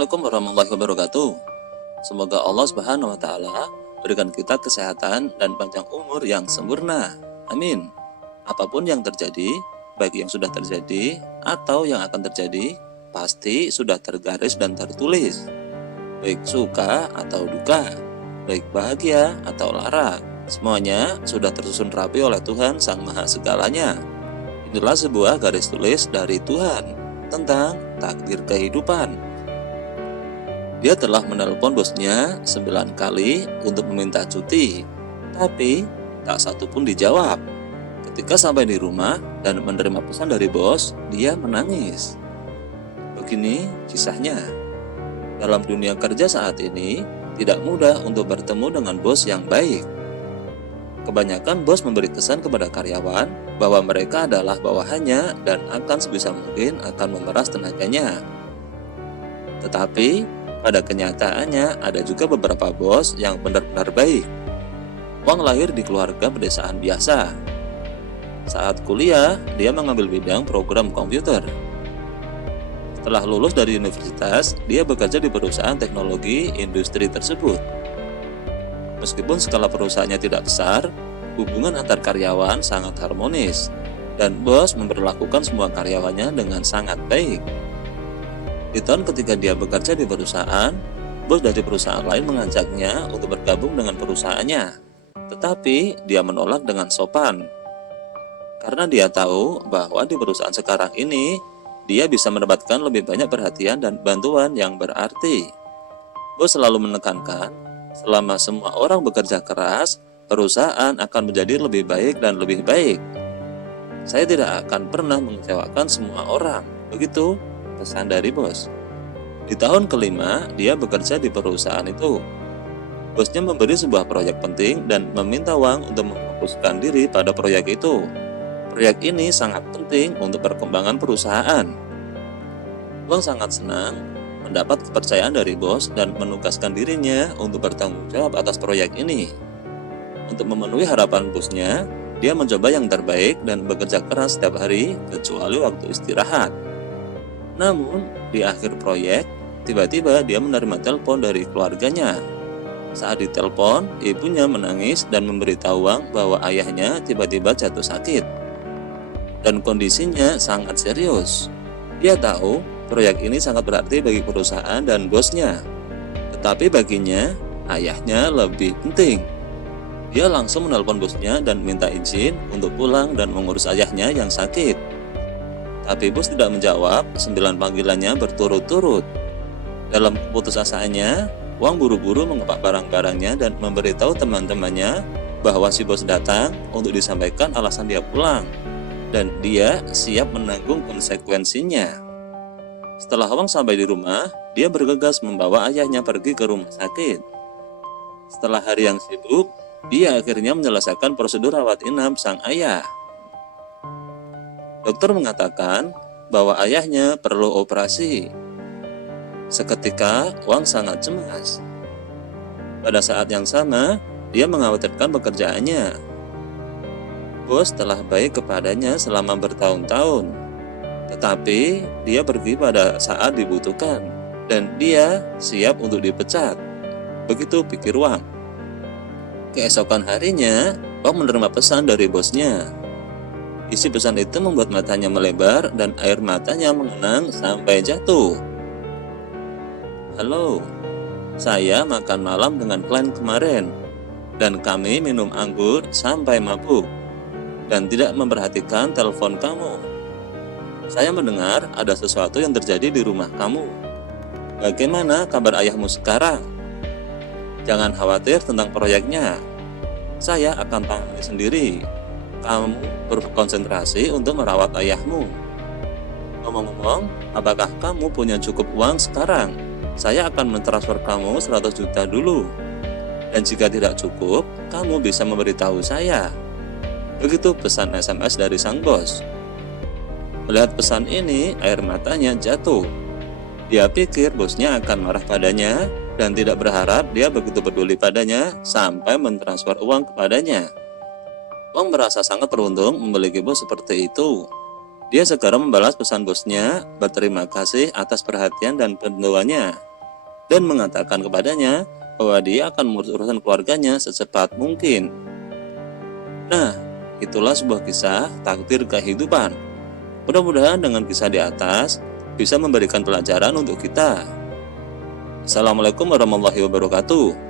Assalamualaikum warahmatullahi wabarakatuh. Semoga Allah Subhanahu wa taala berikan kita kesehatan dan panjang umur yang sempurna. Amin. Apapun yang terjadi, baik yang sudah terjadi atau yang akan terjadi, pasti sudah tergaris dan tertulis. Baik suka atau duka, baik bahagia atau lara, semuanya sudah tersusun rapi oleh Tuhan Sang Maha Segalanya. Inilah sebuah garis tulis dari Tuhan tentang takdir kehidupan. Dia telah menelpon bosnya 9 kali untuk meminta cuti, tapi tak satu pun dijawab. Ketika sampai di rumah dan menerima pesan dari bos, dia menangis. Begini kisahnya. Dalam dunia kerja saat ini, tidak mudah untuk bertemu dengan bos yang baik. Kebanyakan bos memberi kesan kepada karyawan bahwa mereka adalah bawahannya dan akan sebisa mungkin akan memeras tenaganya. Tetapi pada kenyataannya ada juga beberapa bos yang benar-benar baik. Wang lahir di keluarga pedesaan biasa. Saat kuliah, dia mengambil bidang program komputer. Setelah lulus dari universitas, dia bekerja di perusahaan teknologi industri tersebut. Meskipun skala perusahaannya tidak besar, hubungan antar karyawan sangat harmonis, dan bos memperlakukan semua karyawannya dengan sangat baik. Di tahun ketika dia bekerja di perusahaan, bos dari perusahaan lain mengajaknya untuk bergabung dengan perusahaannya. Tetapi dia menolak dengan sopan. Karena dia tahu bahwa di perusahaan sekarang ini, dia bisa mendapatkan lebih banyak perhatian dan bantuan yang berarti. Bos selalu menekankan, selama semua orang bekerja keras, perusahaan akan menjadi lebih baik dan lebih baik. Saya tidak akan pernah mengecewakan semua orang. Begitu pesan dari bos. Di tahun kelima, dia bekerja di perusahaan itu. Bosnya memberi sebuah proyek penting dan meminta Wang untuk memfokuskan diri pada proyek itu. Proyek ini sangat penting untuk perkembangan perusahaan. Wang sangat senang mendapat kepercayaan dari bos dan menugaskan dirinya untuk bertanggung jawab atas proyek ini. Untuk memenuhi harapan bosnya, dia mencoba yang terbaik dan bekerja keras setiap hari kecuali waktu istirahat. Namun, di akhir proyek, tiba-tiba dia menerima telepon dari keluarganya. Saat ditelepon, ibunya menangis dan memberitahu Wang bahwa ayahnya tiba-tiba jatuh sakit. Dan kondisinya sangat serius. Dia tahu proyek ini sangat berarti bagi perusahaan dan bosnya. Tetapi baginya, ayahnya lebih penting. Dia langsung menelpon bosnya dan minta izin untuk pulang dan mengurus ayahnya yang sakit. Tapi bos tidak menjawab 9 panggilannya berturut-turut. Dalam keputusasaannya, Wang buru-buru mengepak barang-barangnya dan memberitahu teman-temannya bahwa si bos datang untuk disampaikan alasan dia pulang, dan dia siap menanggung konsekuensinya. Setelah Wang sampai di rumah, dia bergegas membawa ayahnya pergi ke rumah sakit. Setelah hari yang sibuk, dia akhirnya menyelesaikan prosedur rawat inap sang ayah. Dokter mengatakan bahwa ayahnya perlu operasi. Seketika, Wang sangat cemas. Pada saat yang sama, dia mengkhawatirkan pekerjaannya. Bos telah baik kepadanya selama bertahun-tahun, tetapi dia pergi pada saat dibutuhkan, dan dia siap untuk dipecat. Begitu pikir Wang. Keesokan harinya, Wang menerima pesan dari bosnya. Isi pesan itu membuat matanya melebar dan air matanya mengenang sampai jatuh. Halo, saya makan malam dengan klien kemarin, dan kami minum anggur sampai mabuk, dan tidak memperhatikan telepon kamu. Saya mendengar ada sesuatu yang terjadi di rumah kamu. Bagaimana kabar ayahmu sekarang? Jangan khawatir tentang proyeknya. Saya akan tangani sendiri. Kamu berkonsentrasi untuk merawat ayahmu. Ngomong-ngomong, apakah kamu punya cukup uang sekarang? Saya akan mentransfer kamu 100 juta dulu. Dan jika tidak cukup, kamu bisa memberitahu saya. Begitu pesan SMS dari sang bos. Melihat pesan ini, air matanya jatuh. Dia pikir bosnya akan marah padanya dan tidak berharap dia begitu peduli padanya sampai mentransfer uang kepadanya. Wang merasa sangat beruntung memiliki bos seperti itu. Dia segera membalas pesan bosnya, berterima kasih atas perhatian dan bantuannya. dan mengatakan kepadanya bahwa dia akan mengurus urusan keluarganya secepat mungkin. Nah, itulah sebuah kisah takdir kehidupan. Mudah-mudahan dengan kisah di atas bisa memberikan pelajaran untuk kita. Assalamualaikum warahmatullahi wabarakatuh.